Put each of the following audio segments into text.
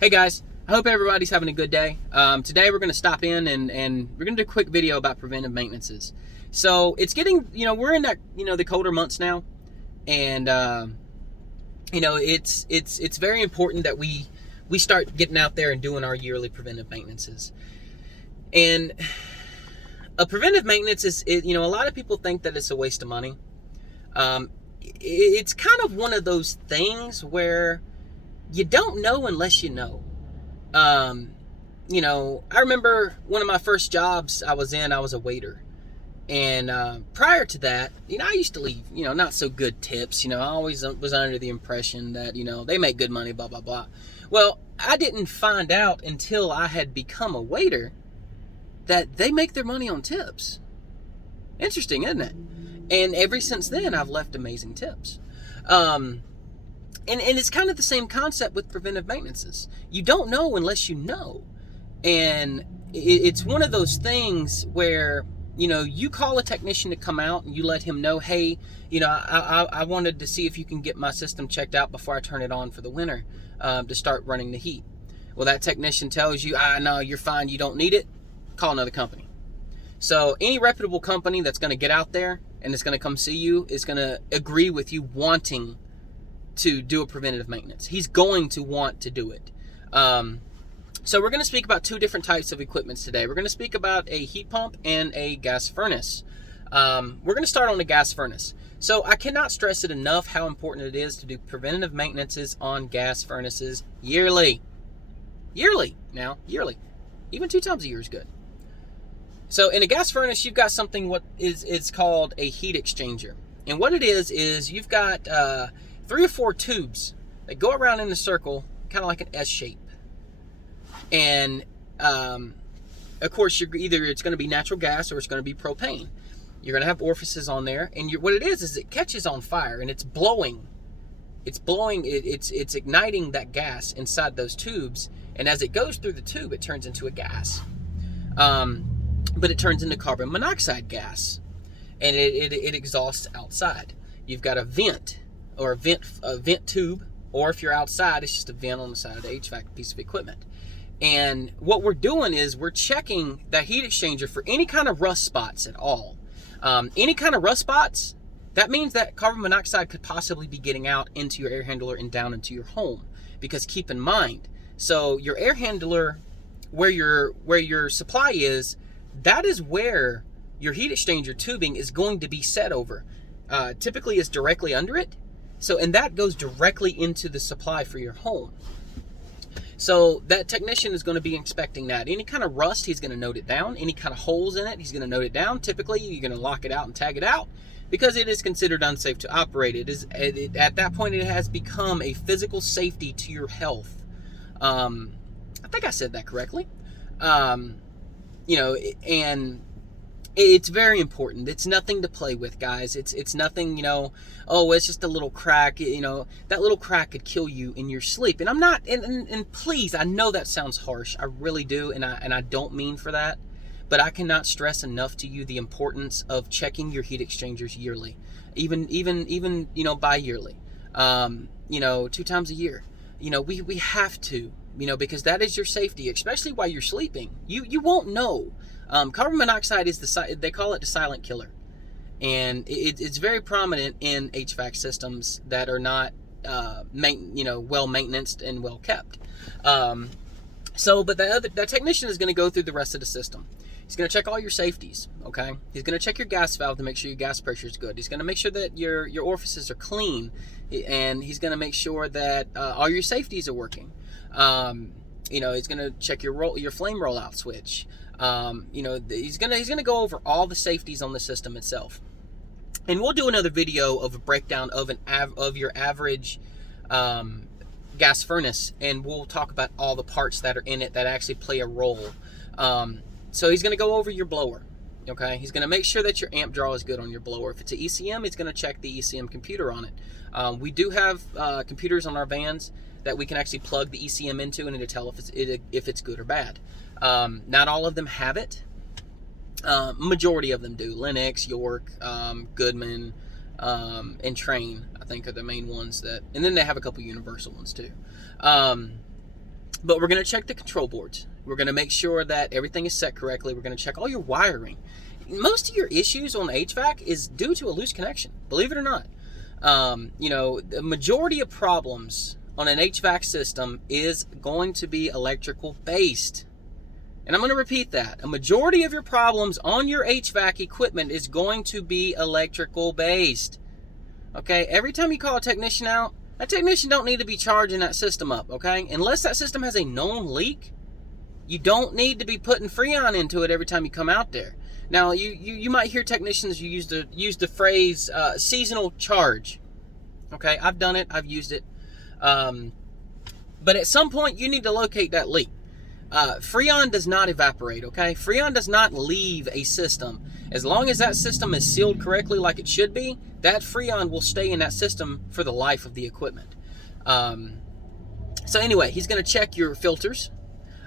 Hey guys, I hope everybody's having a good day. Today we're going to stop in and we're going to do a quick video about preventive maintenances. So it's getting, we're in that, the colder months now, and it's very important that we start getting out there and doing our yearly preventive maintenances. And a preventive maintenance is, a lot of people think that it's a waste of money. It's kind of one of those things where you don't know unless you know. I remember one of my first jobs I was a waiter. And prior to that, I used to leave, not so good tips. I always was under the impression that, they make good money, blah, blah, blah. Well, I didn't find out until I had become a waiter that they make their money on tips. Interesting, isn't it? And ever since then, I've left amazing tips. And it's kind of the same concept with preventive maintenances. You don't know unless you know. And it's one of those things where, you call a technician to come out and you let him know, hey, I wanted to see if you can get my system checked out before I turn it on for the winter to start running the heat. Well, that technician tells you, no, you're fine, you don't need it. Call another company. So any reputable company that's going to get out there and is going to come see you is going to agree with you wanting to do a preventative maintenance. He's going to want to do it. So we're going to speak about two different types of equipment today. We're going to speak about a heat pump and a gas furnace. We're going to start on the gas furnace. So I cannot stress it enough how important it is to do preventative maintenances on gas furnaces yearly. Yearly. Even 2 times a year is good. So in a gas furnace, you've got something it's called a heat exchanger. And what it is you've got 3 or 4 tubes that go around in a circle, kind of like an S shape. And of course, it's going to be natural gas or it's going to be propane. You're going to have orifices on there, and what it is it catches on fire and it's blowing. It's igniting that gas inside those tubes, and as it goes through the tube, it turns into a gas. But it turns into carbon monoxide gas, and it exhausts outside. You've got a vent or a vent tube, or if you're outside, it's just a vent on the side of the HVAC piece of equipment. And what we're doing is we're checking that heat exchanger for any kind of rust spots at all. Any kind of rust spots, that means that carbon monoxide could possibly be getting out into your air handler and down into your home. Because keep in mind, so your air handler, where your supply is, that is where your heat exchanger tubing is going to be set over. Typically it's directly under it. And that goes directly into the supply for your home. So that technician is going to be inspecting that. Any kind of rust, he's going to note it down. Any kind of holes in it, he's going to note it down. Typically, you're going to lock it out and tag it out because it is considered unsafe to operate. At that point, it has become a physical safety to your health. I think I said that correctly. And it's very important. It's nothing to play with, guys. It's nothing, it's just a little crack. That little crack could kill you in your sleep. And I'm not, and please, I know that sounds harsh. I really do, and I don't mean for that. But I cannot stress enough to you the importance of checking your heat exchangers yearly, even bi-yearly. 2 times a year. We have to, because that is your safety, especially while you're sleeping. You won't know. Carbon monoxide is they call it the silent killer, and it's very prominent in HVAC systems that are not well maintained and well kept. But the technician is going to go through the rest of the system. He's going to check all your safeties. Okay, he's going to check your gas valve to make sure your gas pressure is good. He's going to make sure that your orifices are clean, and he's going to make sure that all your safeties are working. He's going to check your flame rollout switch. He's gonna go over all the safeties on the system itself, and we'll do another video of a breakdown of your average gas furnace, and we'll talk about all the parts that are in it that actually play a role. So he's gonna go over your blower. Okay, he's gonna make sure that your amp draw is good on your blower. If it's an ECM, he's gonna check the ECM computer on it. We do have computers on our vans that we can actually plug the ECM into, and it'll tell if it's good or bad. Not all of them have it. Majority of them do. Linux, York, Goodman, and Train, I think, are the main ones and then they have a couple universal ones too. But we're going to check the control boards. We're going to make sure that everything is set correctly. We're going to check all your wiring. Most of your issues on HVAC is due to a loose connection, believe it or not. The majority of problems on an HVAC system is going to be electrical based. And I'm going to repeat that. A majority of your problems on your HVAC equipment is going to be electrical based. Okay, every time you call a technician out, that technician don't need to be charging that system up, okay? Unless that system has a known leak, you don't need to be putting Freon into it every time you come out there. Now, you might hear technicians use the phrase seasonal charge. Okay, I've done it, I've used it. But at some point, you need to locate that leak. Freon does not evaporate, okay? Freon does not leave a system. As long as that system is sealed correctly like it should be, that Freon will stay in that system for the life of the equipment. So anyway, he's going to check your filters,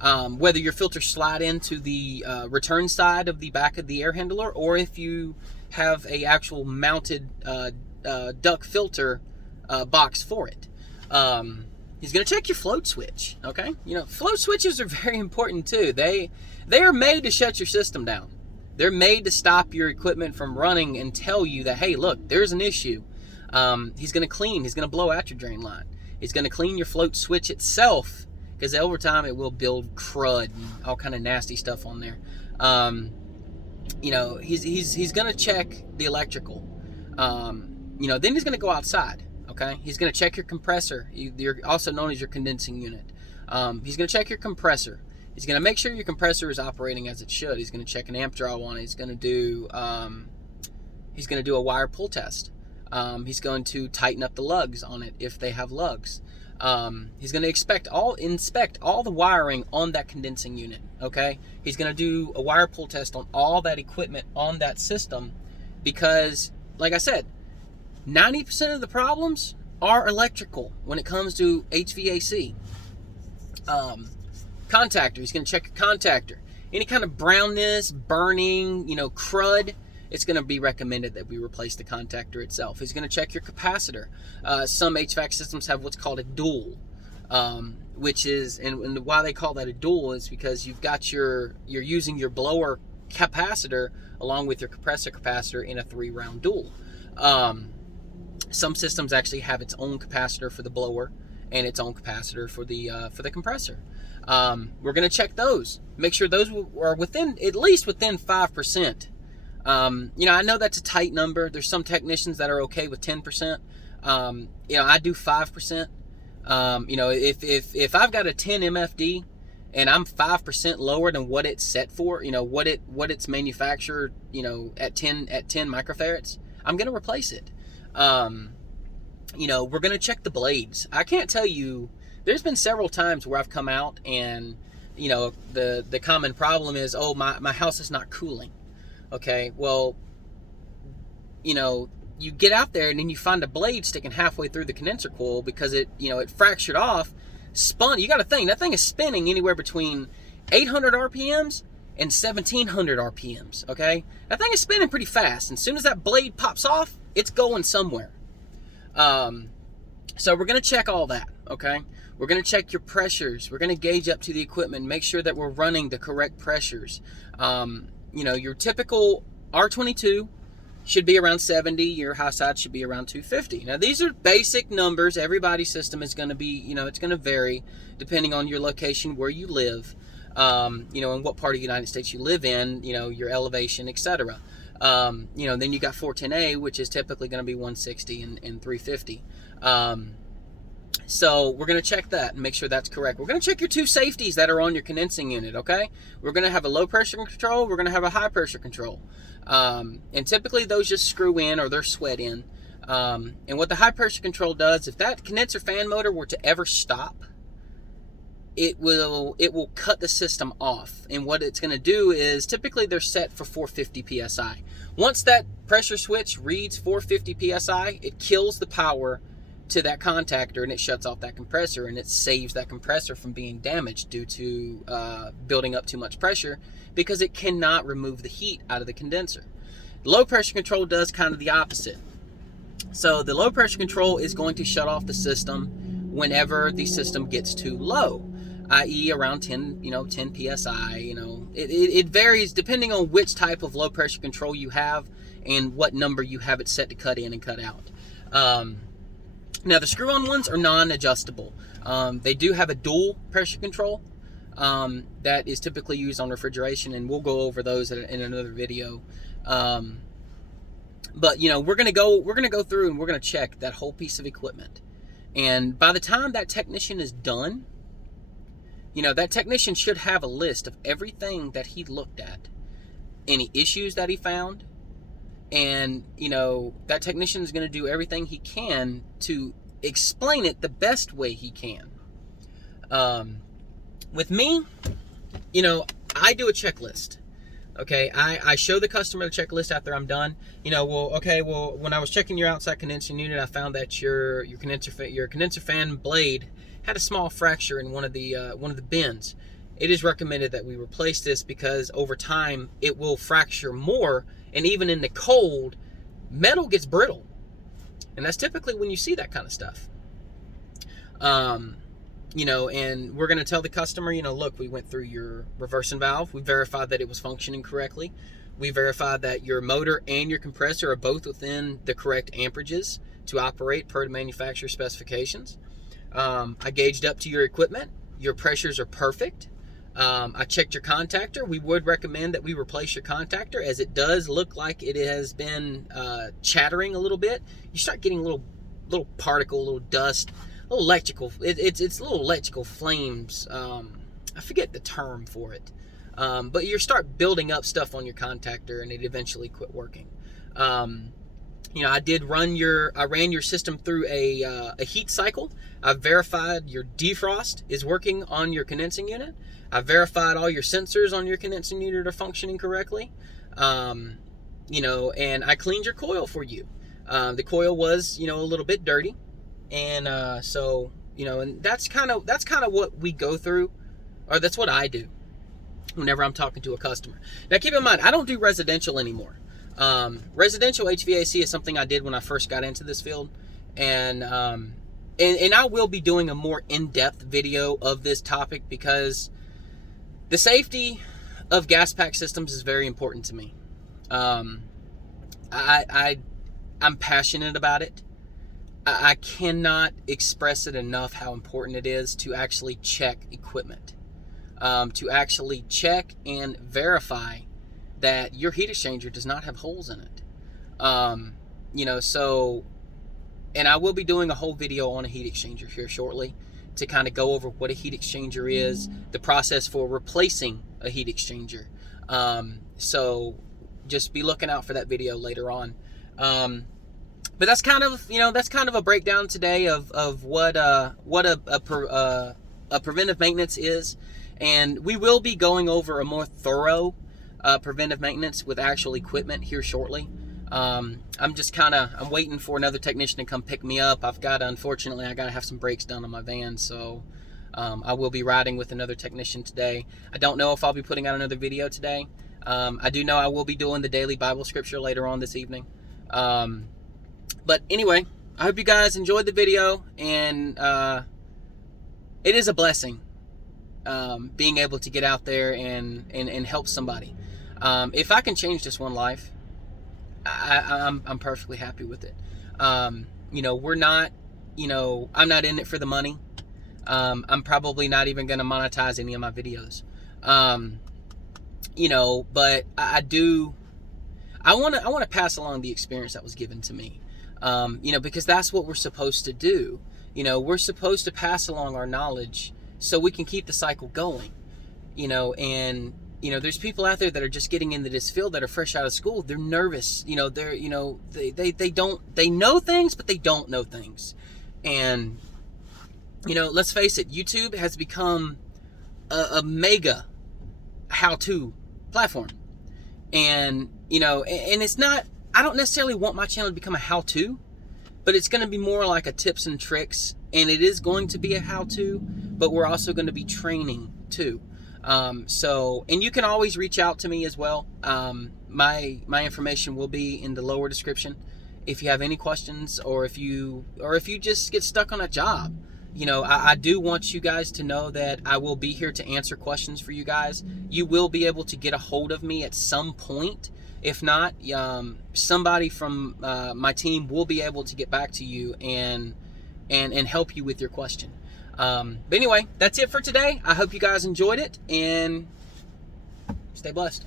whether your filters slide into the return side of the back of the air handler, or if you have a actual mounted duct filter box for it. He's going to check your float switch, okay? Float switches are very important too. They are made to shut your system down. They're made to stop your equipment from running and tell you that, hey, look, there's an issue. He's going to blow out your drain line. He's going to clean your float switch itself, because over time it will build crud and all kind of nasty stuff on there. He's going to check the electrical. Then he's going to go outside. Okay, he's going to check your compressor. You're also known as your condensing unit. He's going to check your compressor. He's going to make sure your compressor is operating as it should. He's going to check an amp draw on it. He's going to do a wire pull test. He's going to tighten up the lugs on it if they have lugs. He's going to inspect all the wiring on that condensing unit. Okay, he's going to do a wire pull test on all that equipment on that system, because, like I said, 90% of the problems are electrical when it comes to HVAC. Contactor, he's going to check your contactor. Any kind of brownness, burning, crud, it's going to be recommended that we replace the contactor itself. He's going to check your capacitor. Some HVAC systems have what's called a dual, which is, and why they call that a dual is because you're using your blower capacitor along with your compressor capacitor in a 3-round dual. Some systems actually have its own capacitor for the blower and its own capacitor for the compressor. We're going to check those. Make sure those are at least within 5%. I know that's a tight number. There's some technicians that are okay with 10%. I do 5%. If I've got a 10 MFD and I'm 5% lower than what it's set for, what it's manufactured, at 10 microfarads, I'm going to replace it. We're going to check the blades. I can't tell you, there's been several times where I've come out and, the common problem is, oh, my house is not cooling. Okay, well, you get out there and then you find a blade sticking halfway through the condenser coil because it fractured off, spun. You got to think, that thing is spinning anywhere between 800 RPMs and 1700 RPMs, okay? That thing is spinning pretty fast. And as soon as that blade pops off, it's going somewhere. So we're going to check all that, okay? We're going to check your pressures. We're going to gauge up to the equipment, make sure that we're running the correct pressures. Your typical R22 should be around 70. Your high side should be around 250. Now, these are basic numbers. Everybody's system is going to be, it's going to vary depending on your location, where you live, and what part of the United States you live in, your elevation, etc. Then you got 410A, which is typically going to be 160 and 350. So we're going to check that and make sure that's correct. We're going to check your two safeties that are on your condensing unit, okay? We're going to have a low pressure control. We're going to have a high pressure control. And typically those just screw in or they're sweat in. And what the high pressure control does, if that condenser fan motor were to ever stop, it will cut the system off. And what it's going to do is, typically they're set for 450 PSI. Once that pressure switch reads 450 PSI, it kills the power to that contactor and it shuts off that compressor, and it saves that compressor from being damaged due to building up too much pressure, because it cannot remove the heat out of the condenser. Low pressure control does kind of the opposite. So the low pressure control is going to shut off the system whenever the system gets too low. i.e. around 10, 10 psi. It varies depending on which type of low pressure control you have and what number you have it set to cut in and cut out. Now the screw-on ones are non-adjustable. They do have a dual pressure control that is typically used on refrigeration, and we'll go over those in another video. But we're gonna go through and we're gonna check that whole piece of equipment. And by the time that technician is done, that technician should have a list of everything that he looked at, any issues that he found, and that technician is going to do everything he can to explain it the best way he can. With me, I do a checklist. Okay, I show the customer the checklist after I'm done. When I was checking your outside condensing unit, I found that your condenser fan blade had a small fracture in one of the bends. It is recommended that we replace this because over time it will fracture more, and even in the cold, metal gets brittle, and that's typically when you see that kind of stuff. And we're going to tell the customer, look, we went through your reversing valve. We verified that it was functioning correctly. We verified that your motor and your compressor are both within the correct amperages to operate per the manufacturer specifications. I gauged up to your equipment. Your pressures are perfect. I checked your contactor. We would recommend that we replace your contactor, as it does look like it has been chattering a little bit. You start getting little particle, little dust, little electrical. It's little electrical flames. I forget the term for it, but you start building up stuff on your contactor, and it eventually quit working. I ran your system through a heat cycle. I verified your defrost is working on your condensing unit. I verified all your sensors on your condensing unit are functioning correctly. And I cleaned your coil for you. The coil was, a little bit dirty. And and that's kind of what we go through, or that's what I do whenever I'm talking to a customer. Now keep in mind, I don't do residential anymore. Residential HVAC is something I did when I first got into this field, and I will be doing a more in-depth video of this topic because the safety of gas pack systems is very important to me. I'm passionate about it. I cannot express it enough how important it is to actually check equipment, to actually check and verify that your heat exchanger does not have holes in it. And I will be doing a whole video on a heat exchanger here shortly to kind of go over what a heat exchanger is, the process for replacing a heat exchanger. So just be looking out for that video later on. But that's kind of a breakdown today of what a preventive maintenance is, and we will be going over a more thorough preventive maintenance with actual equipment here shortly. I'm waiting for another technician to come pick me up. Unfortunately, I gotta have some brakes done on my van, so I will be riding with another technician today. I don't know if I'll be putting out another video today. I do know I will be doing the daily Bible scripture later on this evening. But anyway, I hope you guys enjoyed the video, and it is a blessing being able to get out there and help somebody. If I can change just one life, I'm perfectly happy with it. We're not, I'm not in it for the money. I'm probably not even going to monetize any of my videos. But I want to pass along the experience that was given to me. Because that's what we're supposed to do. We're supposed to pass along our knowledge so we can keep the cycle going. There's people out there that are just getting into this field that are fresh out of school. They're nervous. They know things, but they don't know things. And, let's face it, YouTube has become a mega how-to platform. And, and it's not, I don't necessarily want my channel to become a how-to, but it's going to be more like a tips and tricks, and it is going to be a how-to, but we're also going to be training too. And you can always reach out to me as well. My information will be in the lower description. If you have any questions, or if you just get stuck on a job, I do want you guys to know that I will be here to answer questions for you guys. You will be able to get a hold of me at some point. If not, somebody from my team will be able to get back to you and help you with your question. But anyway, that's it for today. I hope you guys enjoyed it, and stay blessed.